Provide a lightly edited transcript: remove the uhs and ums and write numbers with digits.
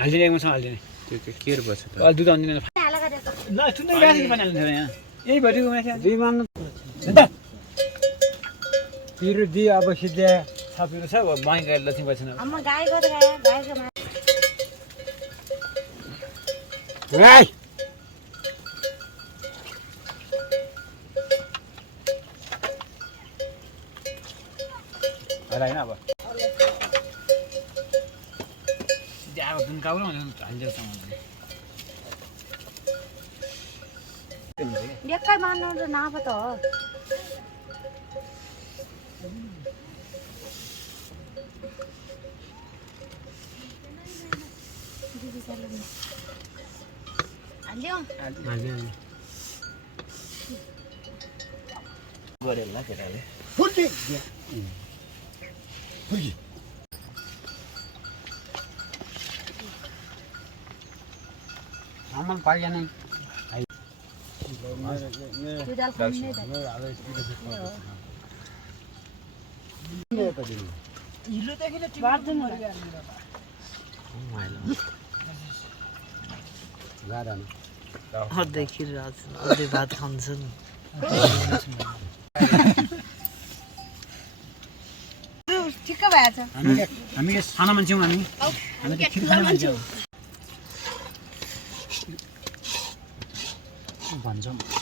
हालिदिने हालिदिने त्यो के बस्छ त दुध आउँदैन ल सुन्दै गाडी बनाइहाल्नु यहाँ यही भरि दुई मान्नु पिरो दि अब सिधै छापिरो छ बाई गाडी लक्ष्मी बस्छ अम्मा गाईको त गाईको राई होइन अब अब जुन काउलो हालिदिएको सामानले बेक्कै मान्नु त नाप त हो हाल्यो गरेर ल केटाले फुर्की फुर्की सामान पाइएन दुधाल खाने अझै भात खान्छन् ठिक्क भएछ हामी सानो मान्छे हौँ हामी त खिर खाने मान्छे हौ भन्छौँ